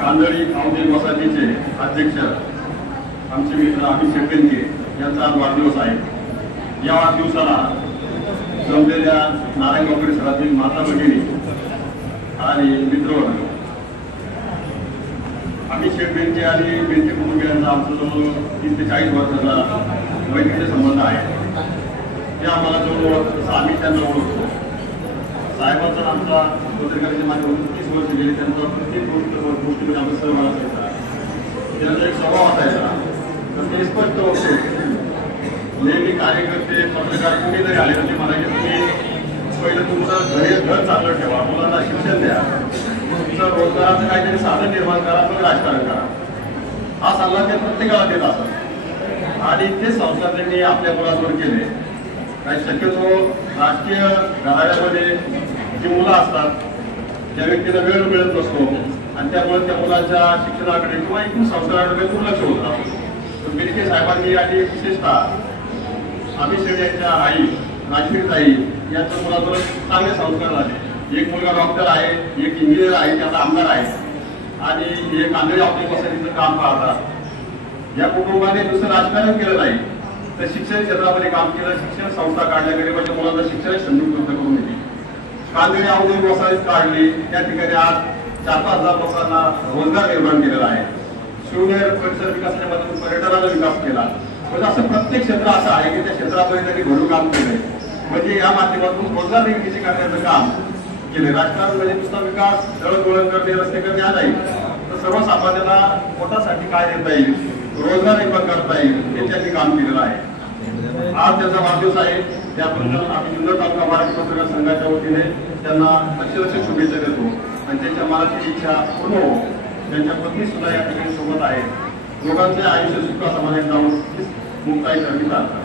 कांदळी औद्योगिक वसाहतीचे अध्यक्ष आमचे मित्र अमित शेटके यांचा आज वाढदिवस आहे। या वाढदिवसाला जमलेल्या नारायणगाव परिसरातील माता भगिनी आणि मित्रवर्ग अमित शेटके आणि बेंटे कुटुंबियांचा आमचा जवळ 30 ते 40 वर्षाचा मैत्रीचे संबंध आहे। ते आम्हाला जवळ आम्ही त्यांना ओळखतो। साहेबांचा आमचा पत्रकारितेच्या माध्यमातून 30 वर्ष गेली। त्यांचा प्रत्येक गोष्टीमध्ये आमचा सहभाग असायचा। त्यांचा एक स्वभाव असायचा तर ते स्पष्ट होते। नेहमी कार्यकर्ते पत्रकार कुठे जरी आले तर ते म्हणायचे तुम्ही पहिलं तुमचं घर चांगलं ठेवा, मुलांना शिक्षण द्या, तुमचं रोजगाराचं काहीतरी साधन निर्माण करा, मग राजकारण करा। हा सल्ला ते प्रत्येकाला देत असतात आणि ते संस्कार त्यांनी आपल्या मुलांवर केले। काही शक्यतो राजकीय घराण्यामध्ये जी मुलं असतात त्या व्यक्तीला वेळ मिळत नसतो आणि त्यामुळे त्या मुलांच्या शिक्षणाकडे किंवा एकूण संस्काराकडे दुर्लक्ष होतं। तर बेंटे साहेबांनी आणि विशेषतः अमित शेट यांच्या आई राजवीरताई यांच्या मुलावर चांगले संस्कार झाले। एक मुलगा डॉक्टर आहे, एक इंजिनियर आहे, त्याचा आमदार आहे आणि एक कांदळी औद्योगिक वसाहतीचं काम पाहतात। या कुटुंबाने दुसरं राजकारण केलं नाही तर शिक्षण क्षेत्रामध्ये काम केलं। शिक्षण संस्था काढल्या, गरीबाच्या मुलांना शिक्षणाची संधी उपलब्ध करून दिली। कांदळी औद्योगिक वसाहत काढली, त्या ठिकाणी आज 4-5 हजार लोकांना रोजगार निर्माण केलेला आहे। शिवनेर परिसर विकासाच्या मधून पर्यटनाचा विकास केला। म्हणजे असं प्रत्येक क्षेत्र असं आहे की त्या क्षेत्रामध्ये त्यांनी भरून काम केलंय। म्हणजे या माध्यमातून रोजगार निर्मिती करण्याचं काम केले। राजकारण म्हणजे नुसता विकास, दळणवळण करणे, रस्ते करणे हा नाही तर सर्वसामान्यांना पोटासाठी काय देता येईल, रोजगार निर्माण करता येईल हे त्यांनी काम केलेलं आहे। आज त्याचा वाढदिवस आहे, त्याबद्दल आम्ही जुन्नर तालुका मराठी पत्रकार संघाच्या वतीने त्यांना अक्षरशः शुभेच्छा देतो आणि त्यांच्या मनाची इच्छा पूर्ण हो। त्यांच्या पत्नी सुद्धा या ठिकाणी सोबत आहे। दोघांचे आयुष्य सुख समाधान जाऊन मुक्ताई करण्यात आलं।